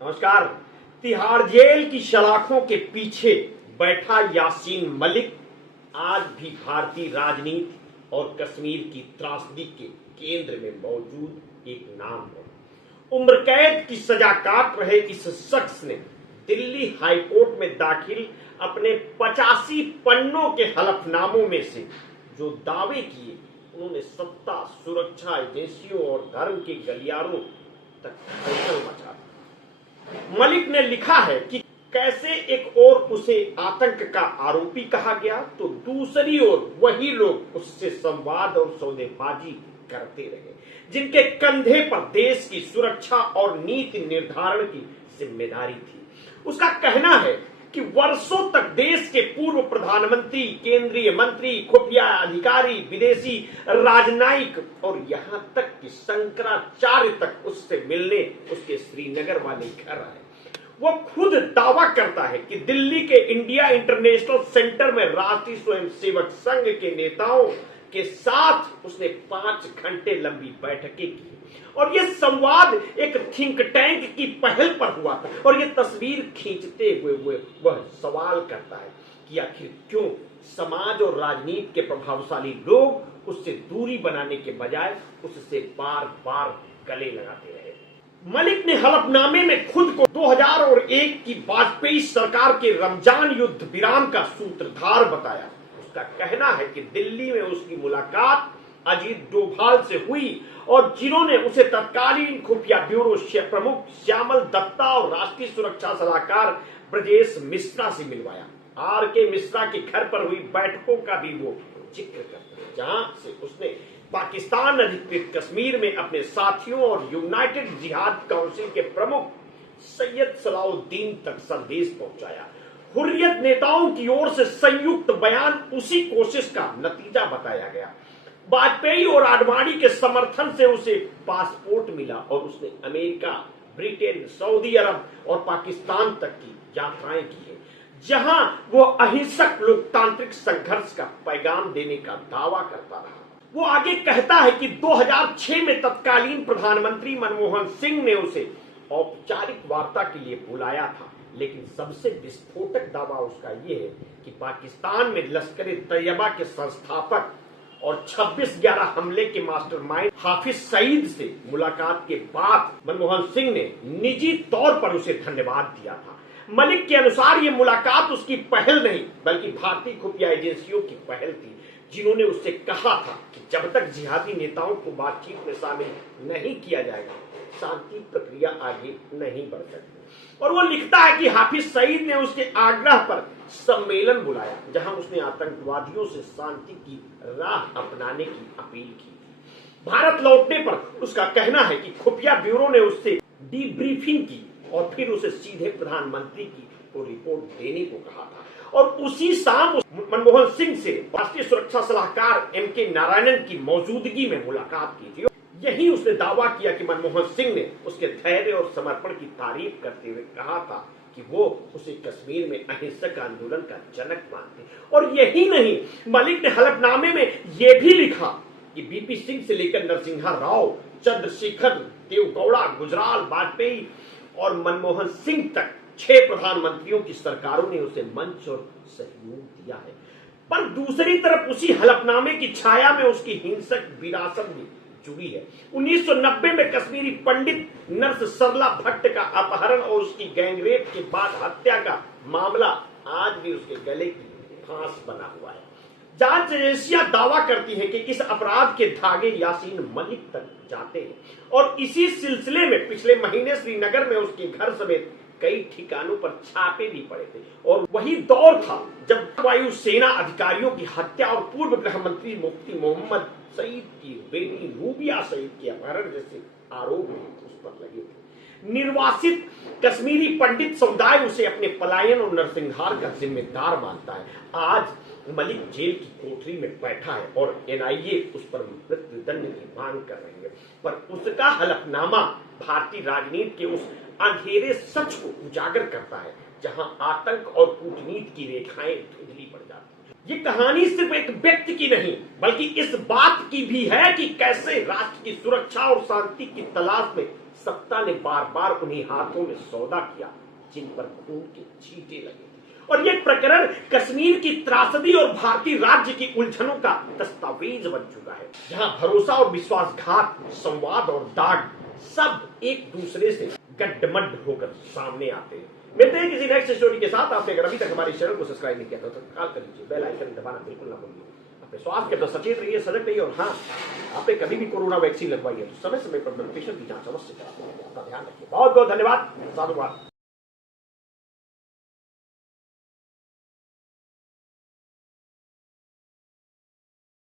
नमस्कार। तिहाड़ जेल की सलाखों के पीछे बैठा यासीन मलिक आज भी भारतीय राजनीति और कश्मीर की त्रासदी के केंद्र में मौजूद एक नाम है। उम्र कैद की सजा काट रहे इस शख्स ने दिल्ली हाईकोर्ट में दाखिल अपने 85 पन्नों के हलफनामों में से जो दावे किए, उन्होंने सत्ता, सुरक्षा एजेंसियों और धर्म के गलियारों तक हलचल मचा दी। मलिक ने लिखा है कि कैसे एक ओर उसे आतंक का आरोपी कहा गया तो दूसरी ओर वही लोग उससे संवाद और सौदेबाजी करते रहे जिनके कंधे पर देश की सुरक्षा और नीति निर्धारण की जिम्मेदारी थी। उसका कहना है कि वर्षों तक देश के पूर्व प्रधानमंत्री, केंद्रीय मंत्री, खुफिया अधिकारी, विदेशी राजनयिक और यहां तक कि शंकराचार्य तक उससे मिलने उसके श्रीनगर वाले घर आए। वो खुद दावा करता है कि दिल्ली के इंडिया इंटरनेशनल सेंटर में राष्ट्रीय स्वयंसेवक संघ के नेताओं के साथ उसने 5 घंटे लंबी बैठकें की और यह संवाद एक थिंक टैंक की पहल पर हुआ था। और यह तस्वीर खींचते हुए वह सवाल करता है कि आखिर क्यों समाज और राजनीति के प्रभावशाली लोग उससे दूरी बनाने के बजाय उससे बार बार गले लगाते रहे। मलिक ने हलफनामे में खुद को 2001 की वाजपेयी सरकार के रमजान युद्ध विराम का सूत्रधार बताया। उसका कहना है कि दिल्ली में उसकी मुलाकात अजीत डोभाल से हुई और जिन्होंने उसे तत्कालीन खुफिया ब्यूरो प्रमुख श्यामल दत्ता और राष्ट्रीय सुरक्षा सलाहकार ब्रजेश मिश्रा से मिलवाया। आर.के. मिश्रा के घर पर हुई बैठकों का भी वो जिक्र करते हैं, जहां से उसने पाकिस्तान अधिकृत कश्मीर में अपने साथियों और यूनाइटेड जिहाद काउंसिल के प्रमुख सैयद सलाउद्दीन तक संदेश पहुंचाया। हुर्रियत नेताओं की ओर से संयुक्त बयान उसी कोशिश का नतीजा बताया गया। वाजपेयी और आडवाणी के समर्थन से उसे पासपोर्ट मिला और उसने अमेरिका, ब्रिटेन, सऊदी अरब और पाकिस्तान तक की यात्राएं की है, जहां वो अहिंसक लोकतांत्रिक संघर्ष का पैगाम देने का दावा करता रहा। वो आगे कहता है कि 2006 में तत्कालीन प्रधानमंत्री मनमोहन सिंह ने उसे औपचारिक वार्ता के लिए बुलाया था, लेकिन सबसे विस्फोटक दावा उसका यह है कि पाकिस्तान में लश्कर-ए-तैयबा के संस्थापक और 26/11 हमले के मास्टरमाइंड हाफिज सईद से मुलाकात के बाद मनमोहन सिंह ने निजी तौर पर उसे धन्यवाद दिया था। मलिक के अनुसार ये मुलाकात उसकी पहल नहीं बल्कि भारतीय खुफिया एजेंसियों की पहल थी, जिन्होंने उससे कहा था कि जब तक जिहादी नेताओं को बातचीत में शामिल नहीं किया जाएगा, शांति प्रक्रिया आगे नहीं बढ़ सकती। और वो लिखता है कि हाफिज सईद ने उसके आग्रह पर सम्मेलन बुलाया, जहां उसने आतंकवादियों से शांति की राह अपनाने की अपील की। भारत लौटने पर उसका कहना है कि खुफिया ब्यूरो ने उससे डीब्रीफिंग की और फिर उसे सीधे प्रधानमंत्री को रिपोर्ट देने को कहा था। और उसी शाम मनमोहन सिंह से राष्ट्रीय सुरक्षा सलाहकार M.K. नारायणन की मौजूदगी में मुलाकात की थी। यही उसने दावा किया कि मनमोहन सिंह ने उसके धैर्य और समर्पण की तारीफ करते हुए कहा था कि वो उसे कश्मीर में अहिंसक आंदोलन का जनक मानते। और यही नहीं, मलिक ने हलफनामे में यह भी लिखा कि बीपी सिंह से लेकर नरसिम्हा राव, चंद्रशेखर, देवगौड़ा, गुजराल, वाजपेयी और मनमोहन सिंह तक 6 प्रधानमंत्रियों की सरकारों ने उसे मंच और सहयोग दिया है। पर दूसरी तरफ उसी हलफनामे की छाया में उसकी हिंसक विरासत भी जुड़ी है। 1990 में कश्मीरी पंडित नर्स सरला भट्ट का अपहरण और उसकी गैंगरेप के बाद हत्या का मामला आज भी उसके गले की फांस बना हुआ है। जांच एजेंसियां दावा करती हैं कि इस अपराध के धागे यासीन मलिक तक जाते हैं और इसी सिलसिले में पिछले महीने श्रीनगर में उसके घर समेत कई ठिकानों पर छापे भी पड़े थे। और वही दौर था जब वायुसेना अधिकारियों की हत्या और पूर्व गृह मंत्री मुफ्ती मोहम्मद सईद की बेटी रूबिया सईद के अपहरण जैसे आरोप उस पर लगे थे। निर्वासित कश्मीरी पंडित समुदाय उसे अपने पलायन और नरसंहार का जिम्मेदार मानता है। आज मलिक जेल की कोठरी में बैठा है और NIA उस पर मृत्युदंड की मांग कर रही है, पर उसका हलफनामा भारतीय राजनीति के उस अंधेरे सच को उजागर करता है जहां आतंक और कूटनीति की रेखाएं धुंधली पड़ जाती हैं। ये कहानी सिर्फ एक व्यक्ति की नहीं बल्कि इस बात की भी है कि कैसे राष्ट्र की सुरक्षा और शांति की तलाश में सत्ता ने बार बार उन्हीं हाथों में सौदा किया जिन पर खून के छींटे लगे थे। और यह प्रकरण कश्मीर की त्रासदी और भारतीय राज्य की उलझनों का दस्तावेज बन चुका है, जहां भरोसा और विश्वासघात, संवाद और दाग सब एक दूसरे से गड्ढमड्ढ होकर सामने आते हैं। मिलते हैं किसी नेक्स्ट स्टोरी के साथ। आपने अगर अभी तक हमारे चैनल को सब्सक्राइब नहीं किया तो तत्काल कर लीजिए, बेल आइकन दबाना बिल्कुल ना भूलिए। अपने स्वास्थ्य के प्रति सचेत रहिए, सजग रहिए, और हाँ, आपने कभी भी कोरोना वैक्सीन लगवाई है तो समय समय पर ब्लड प्रेशर की जांच अवश्य कराइए। अपना ध्यान रखिए। बहुत बहुत धन्यवाद। साधुवाद।